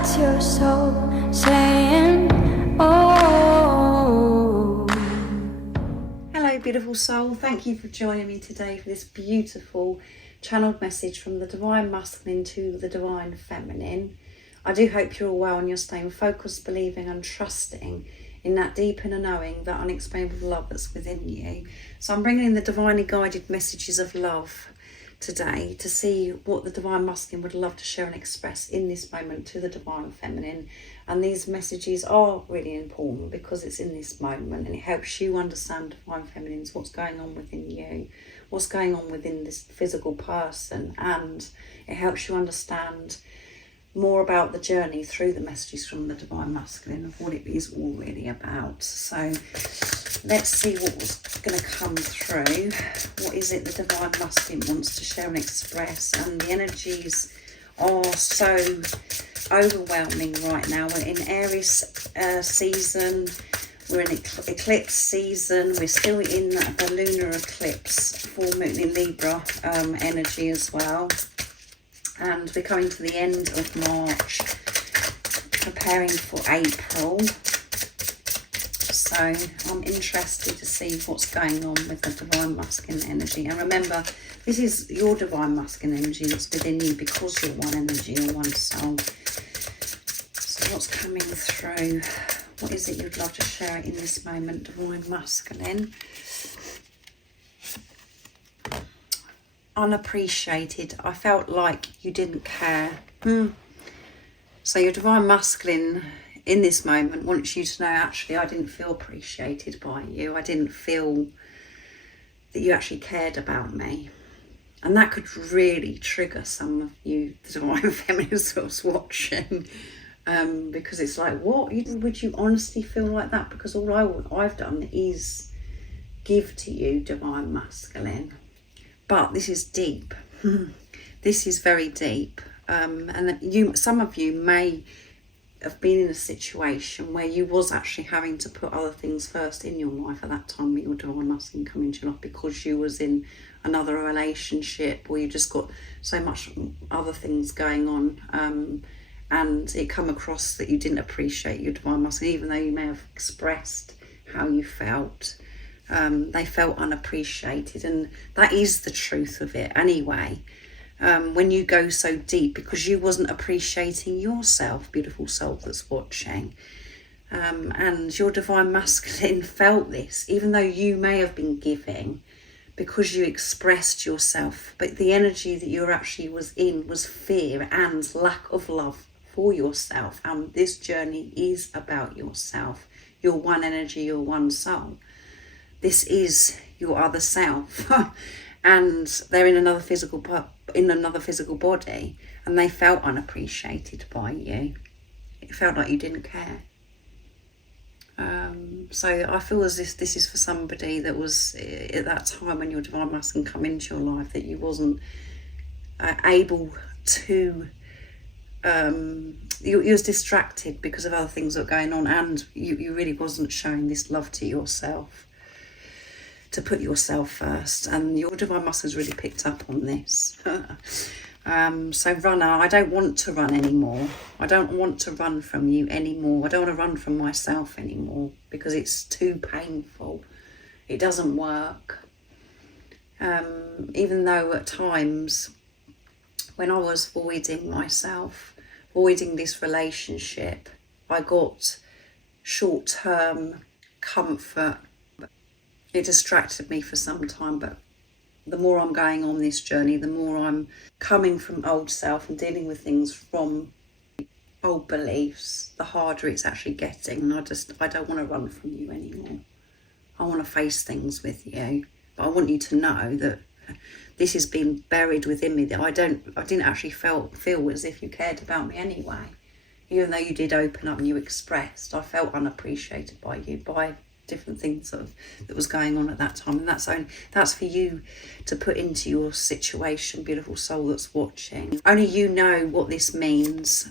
That's your soul saying, oh. Hello beautiful soul, thank you for joining me today for this beautiful channeled message from the Divine Masculine to the Divine Feminine. I do hope you're all well and you're staying focused, believing and trusting in that deep inner knowing, that unexplainable love that's within you. So I'm bringing in the divinely guided messages of love today to see what the Divine Masculine would love to share and express in this moment to the Divine Feminine. And these messages are really important because it's in this moment and it helps you understand, Divine Feminines, what's going on within you, what's going on within this physical person, and it helps you understand more about the journey through the messages from the Divine Masculine of what it is all really about. So let's see what's going to come through. What is it the Divine Masculine wants to share and express? And the energies are so overwhelming right now. We're in Aries season, we're in eclipse season, we're still in the lunar eclipse, full moon in Libra energy as well. And we're coming to the end of March, preparing for April. So I'm interested to see what's going on with the Divine Masculine energy. And remember, this is your Divine Masculine energy that's within you because you're one energy or one soul. So what's coming through? What is it you'd love to share in this moment, Divine Masculine? Unappreciated. I felt like you didn't care. So your Divine Masculine in this moment wants you to know, actually, I didn't feel appreciated by you. I didn't feel that you actually cared about me. And that could really trigger some of you, the Divine Feminines that's watching. Because it's like, what? Would you honestly feel like that? Because all I've done is give to you, Divine Masculine. But this is deep. This is very deep. And some of you may have been in a situation where you was actually having to put other things first in your life at that time when your Divine Masculine come into your life, because you was in another relationship, or you just got so much other things going on, and it come across that you didn't appreciate your Divine Masculine, even though you may have expressed how you felt. They felt unappreciated, and that is the truth of it anyway. When you go so deep, because you wasn't appreciating yourself, beautiful soul that's watching, and your Divine Masculine felt this, even though you may have been giving because you expressed yourself, but the energy that you actually was in was fear and lack of love for yourself. And this journey is about yourself. You're one energy, you're one soul. This is your other self. And they're in another physical body, and they felt unappreciated by you. It felt like you didn't care. So I feel as if this is for somebody that was at that time when your Divine Masculine come into your life, that you wasn't able to, you was distracted because of other things that were going on, and you really wasn't showing this love to yourself, to put yourself first. And your Divine Masculine's really picked up on this. So runner, I don't want to run anymore. I don't want to run from you anymore. I don't want to run from myself anymore because it's too painful. It doesn't work. Even though at times when I was voiding myself, voiding this relationship, I got short-term comfort. It distracted me for some time, but the more I'm going on this journey, the more I'm coming from old self and dealing with things from old beliefs, the harder it's actually getting. And I don't want to run from you anymore. I want to face things with you, but I want you to know that this has been buried within me, that I didn't actually feel as if you cared about me anyway. Even though you did open up and you expressed, I felt unappreciated by you, by different things that was going on at that time. And that's for you to put into your situation, beautiful soul that's watching. Only you know what this means.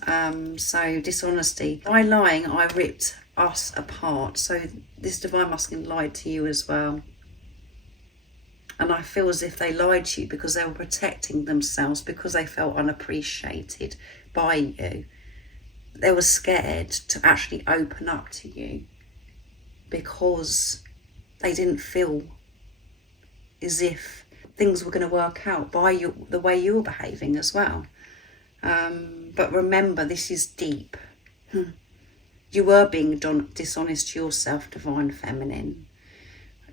So dishonesty, by lying I ripped us apart. So this Divine Masculine lied to you as well, and I feel as if they lied to you because they were protecting themselves, because they felt unappreciated by you. they were scared to actually open up to you because they didn't feel as if things were going to work out by the way you were behaving as well. But remember, this is deep. You were being dishonest to yourself, Divine Feminine.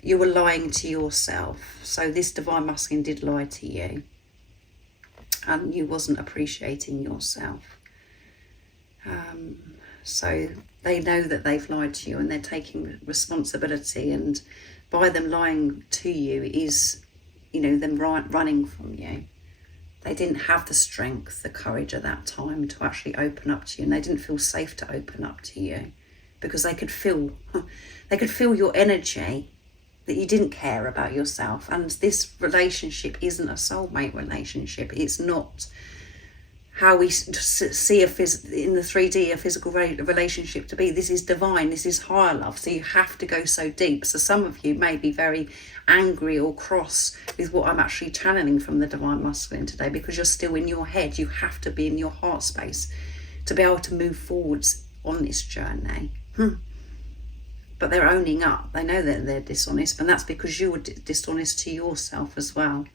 You were lying to yourself. So this Divine Masculine did lie to you. And you wasn't appreciating yourself. So they know that they've lied to you and they're taking responsibility. And by them lying to you is, you know, them running from you. They didn't have the strength, the courage at that time to actually open up to you, and they didn't feel safe to open up to you because they could feel your energy, that you didn't care about yourself. And this relationship isn't a soulmate relationship. It's not how we see in the 3D a physical relationship to be. This is divine, this is higher love, so you have to go so deep. So some of you may be very angry or cross with what I'm actually channeling from the Divine Masculine today, because you're still in your head. You have to be in your heart space to be able to move forwards on this journey. But they're owning up. They know that they're dishonest, and that's because you were dishonest to yourself as well.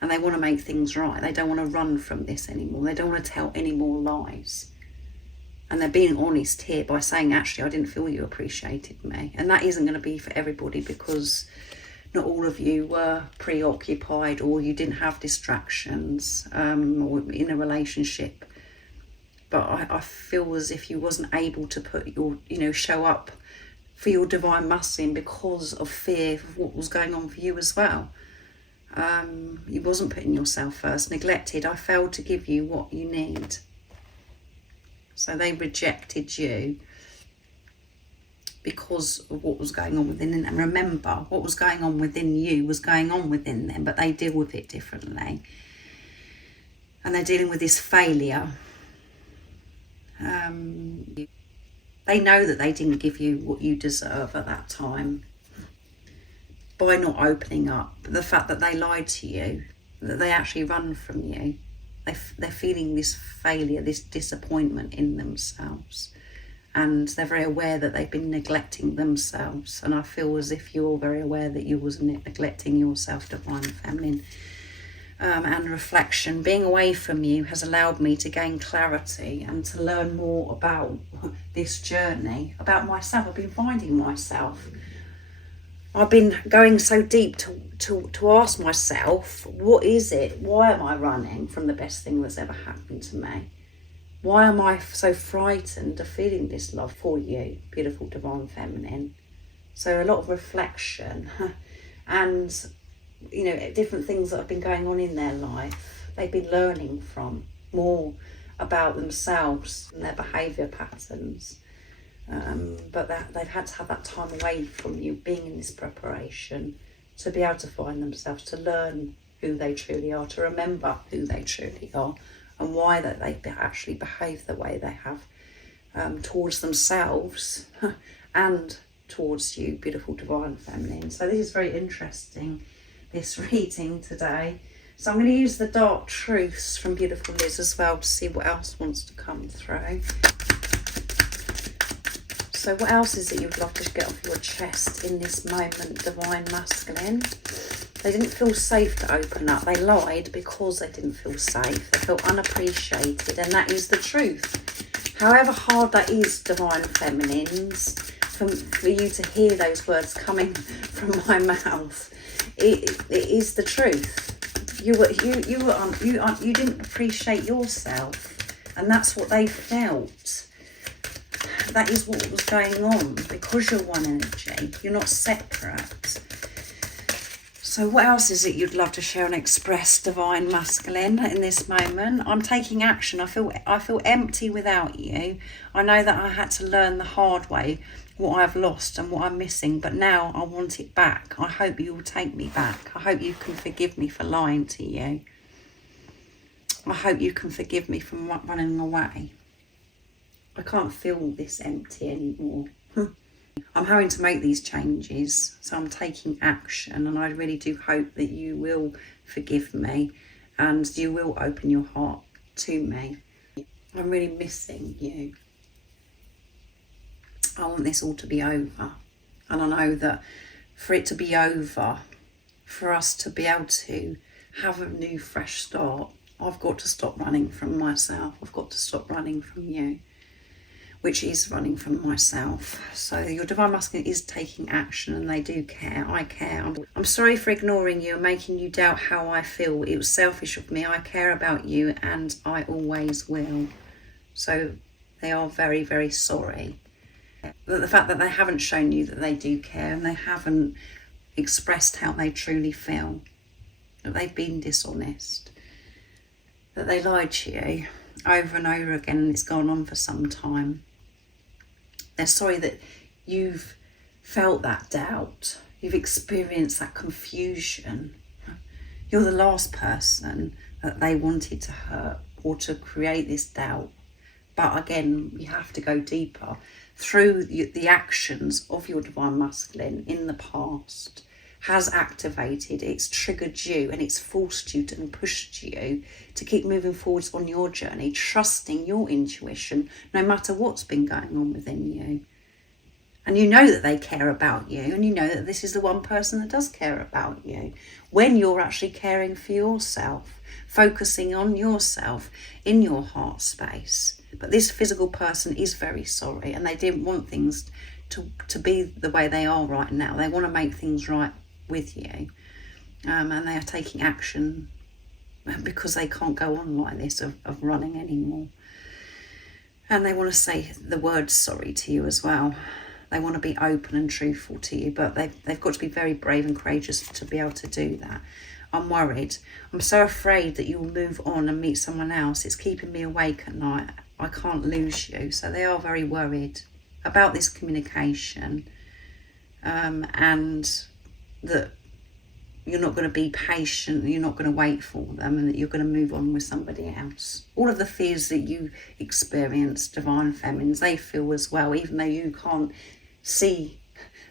And they want to make things right. They don't want to run from this anymore. They don't want to tell any more lies. And they're being honest here by saying, actually, I didn't feel you appreciated me. And that isn't going to be for everybody, because not all of you were preoccupied, or you didn't have distractions, or in a relationship. But I feel as if you wasn't able to put your, show up for your Divine Masculine because of fear of what was going on for you as well. You wasn't putting yourself first, neglected. I failed to give you what you need. So they rejected you because of what was going on within them. And remember, what was going on within you was going on within them, but they deal with it differently. And they're dealing with this failure. They know that they didn't give you what you deserve at that time by not opening up. The fact that they lied to you, that they actually run from you, they're feeling this failure, this disappointment in themselves, and they're very aware that they've been neglecting themselves. And I feel as if you're very aware that you was neglecting yourself, Divine Feminine. And reflection, being away from you has allowed me to gain clarity and to learn more about this journey, about myself. I've been finding myself. I've been going so deep to ask myself, what is it? Why am I running from the best thing that's ever happened to me? Why am I so frightened of feeling this love for you, beautiful Divine Feminine? So a lot of reflection and, different things that have been going on in their life. They've been learning from more about themselves and their behaviour patterns. But they've had to have that time away from you, being in this preparation, to be able to find themselves, to learn who they truly are, to remember who they truly are, and why that they actually behave the way they have towards themselves and towards you, beautiful Divine Feminine. So this is very interesting, this reading today. So I'm going to use the Dark Truths from beautiful Liz as well to see what else wants to come through. So what else is it you'd love to get off your chest in this moment, Divine Masculine? They didn't feel safe to open up. They lied because they didn't feel safe. They felt unappreciated, and that is the truth. However hard that is, Divine Feminines, for you to hear those words coming from my mouth, it is the truth. You didn't appreciate yourself, and that's what they felt. That is what was going on, because you're one energy. You're not separate. So what else is it you'd love to share and express, Divine Masculine, in this moment? I'm taking action. I feel empty without you. I know that I had to learn the hard way what I've lost and what I'm missing, but now I want it back. I hope you will take me back. I hope you can forgive me for lying to you. I hope you can forgive me for running away. I can't feel this empty anymore. I'm having to make these changes, so I'm taking action, and I really do hope that you will forgive me and you will open your heart to me. I'm really missing you. I want this all to be over. And I know that for it to be over, for us to be able to have a new fresh start, I've got to stop running from myself. I've got to stop running from you, which is running from myself. So your divine masculine is taking action, and they do care. I care. I'm sorry for ignoring you and making you doubt how I feel. It was selfish of me. I care about you, and I always will. So they are very, very sorry. But the fact that they haven't shown you that they do care, and they haven't expressed how they truly feel, that they've been dishonest, that they lied to you over and over again, and it's gone on for some time. They're sorry that you've felt that doubt, you've experienced that confusion. You're the last person that they wanted to hurt or to create this doubt. But again, you have to go deeper through the actions of your divine masculine in the past has activated, it's triggered you, and it's forced you and pushed you to keep moving forwards on your journey, trusting your intuition no matter what's been going on within you. And you know that they care about you, and you know that this is the one person that does care about you when you're actually caring for yourself, focusing on yourself in your heart space. But this physical person is very sorry, and they didn't want things to be the way they are right now. They want to make things right with you, and they are taking action because they can't go on like this of running anymore. And they want to say the word sorry to you as well. They want to be open and truthful to you, but they've got to be very brave and courageous to be able to do that. I'm worried. I'm so afraid that you'll move on and meet someone else. It's keeping me awake at night. I can't lose you. So they are very worried about this communication, and that you're not going to be patient, you're not going to wait for them, and that you're going to move on with somebody else. All of the fears that you experience, divine feminines, they feel as well, even though you can't see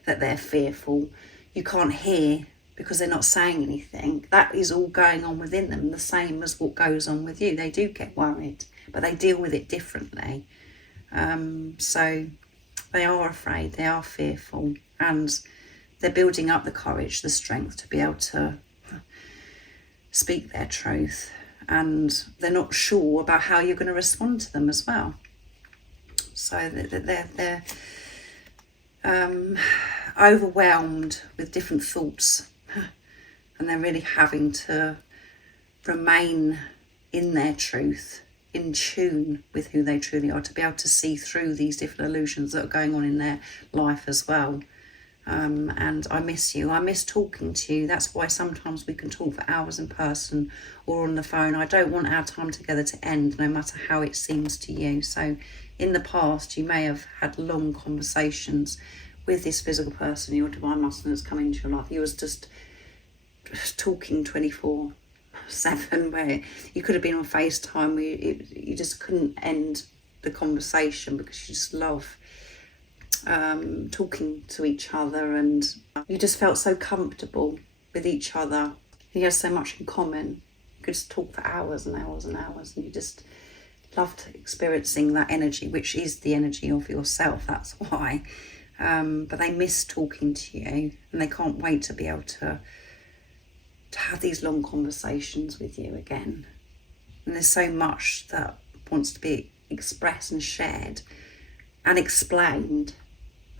that they're fearful, you can't hear because they're not saying anything. That is all going on within them, the same as what goes on with you. They do get worried, but they deal with it differently. So they are afraid, they are fearful, and they're building up the courage, the strength to be able to speak their truth, and they're not sure about how you're going to respond to them as well. So they're overwhelmed with different thoughts, and they're really having to remain in their truth, in tune with who they truly are, to be able to see through these different illusions that are going on in their life as well. And I miss you. I miss talking to you. That's why sometimes we can talk for hours in person or on the phone. I don't want our time together to end, no matter how it seems to you. So in the past, you may have had long conversations with this physical person, your divine masculine that's come into your life. You was just talking 24/7, where you could have been on FaceTime, where you just couldn't end the conversation because you just love talking to each other, and you just felt so comfortable with each other. You had so much in common. You could just talk for hours and hours and hours, and you just loved experiencing that energy, which is the energy of yourself. That's why. But they miss talking to you, and they can't wait to be able to have these long conversations with you again. And there's so much that wants to be expressed and shared and explained.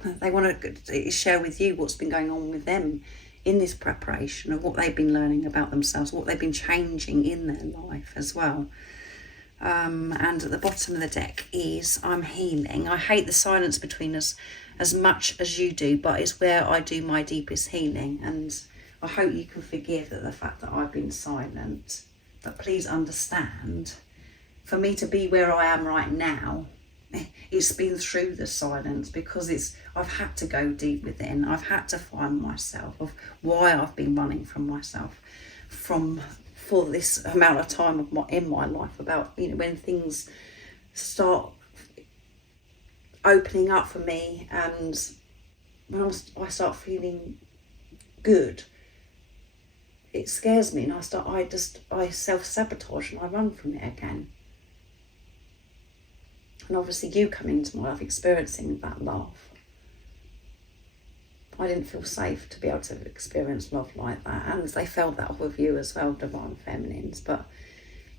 They want to share with you what's been going on with them in this preparation, of what they've been learning about themselves, what they've been changing in their life as well. And at the bottom of the deck is, I'm healing. I hate the silence between us as much as you do, but it's where I do my deepest healing. And I hope you can forgive the fact that I've been silent. But please understand, for me to be where I am right now, it's been through the silence, because I've had to go deep within. I've had to find myself, of why I've been running from myself for this amount of time in my life, about, when things start opening up for me, and when I start feeling good, it scares me, and I self-sabotage and I run from it again. And obviously you come into my life experiencing that love, I didn't feel safe to be able to experience love like that. And they felt that with you as well, Divine Feminines. But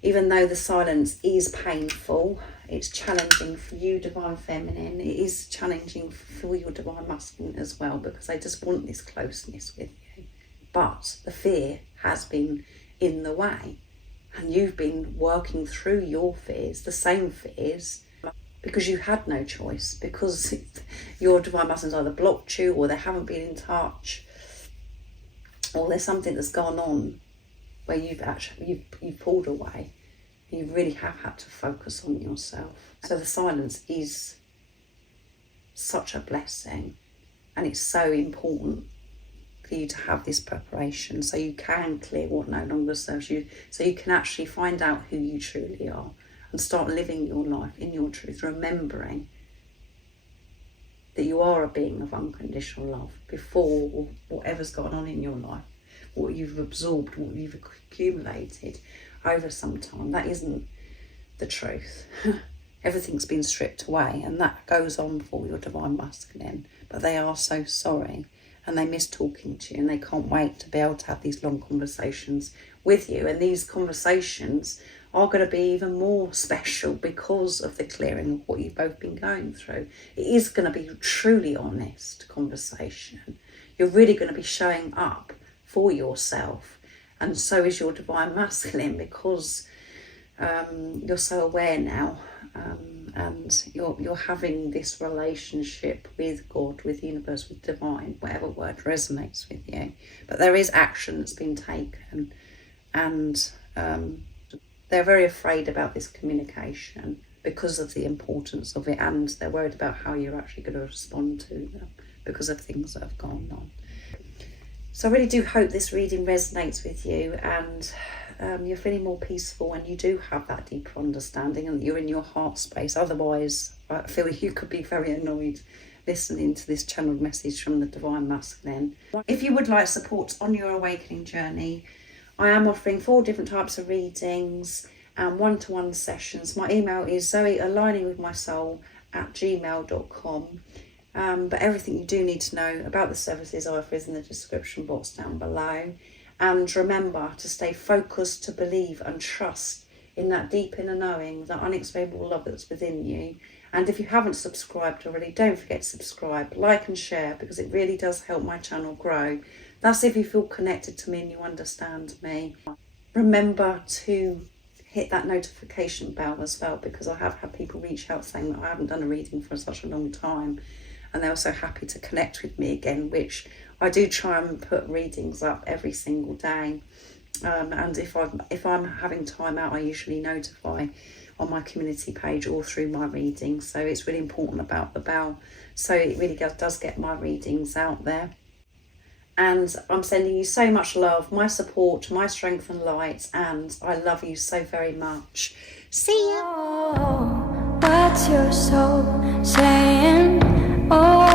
even though the silence is painful, it's challenging for you, Divine Feminine. It is challenging for your Divine Masculine as well, because they just want this closeness with you. But the fear has been in the way. And you've been working through your fears, the same fears, because you had no choice, because your Divine Masculines either blocked you, or they haven't been in touch, or there's something that's gone on where you've pulled away. You really have had to focus on yourself. So the silence is such a blessing, and it's so important for you to have this preparation so you can clear what no longer serves you, so you can actually find out who you truly are and start living your life in your truth, remembering that you are a being of unconditional love before whatever's gone on in your life, what you've absorbed, what you've accumulated over some time. That isn't the truth. Everything's been stripped away, and that goes on for your Divine Masculine. But they are so sorry, and they miss talking to you, and they can't wait to be able to have these long conversations with you. And these conversations are going to be even more special because of the clearing of what you've both been going through. It is going to be a truly honest conversation. You're really going to be showing up for yourself, and so is your Divine Masculine, because you're so aware now, and you're having this relationship with God, with the universe, with divine, whatever word resonates with you. But there is action that's been taken, and they're very afraid about this communication because of the importance of it, and they're worried about how you're actually going to respond to them because of things that have gone on. So I really do hope this reading resonates with you, and you're feeling more peaceful, and you do have that deeper understanding, and you're in your heart space. Otherwise, I feel you could be very annoyed listening to this channeled message from the Divine Masculine. If you would like support on your awakening journey, I am offering 4 different types of readings and one-to-one sessions. My email is zoealigningwithmysoul@gmail.com. But everything you do need to know about the services I offer is in the description box down below. And remember to stay focused, to believe and trust in that deep inner knowing, that unexplainable love that's within you. And if you haven't subscribed already, don't forget to subscribe, like and share, because it really does help my channel grow. That's if you feel connected to me and you understand me. Remember to hit that notification bell as well, because I have had people reach out saying that I haven't done a reading for such a long time, and they're also happy to connect with me again, which I do try and put readings up every single day. And if I'm having time out, I usually notify on my community page or through my readings. So it's really important about the bell. So it really does get my readings out there. And I'm sending you so much love, my support, my strength and light, and I love you so very much. See ya! Oh, what's your soul saying? Oh.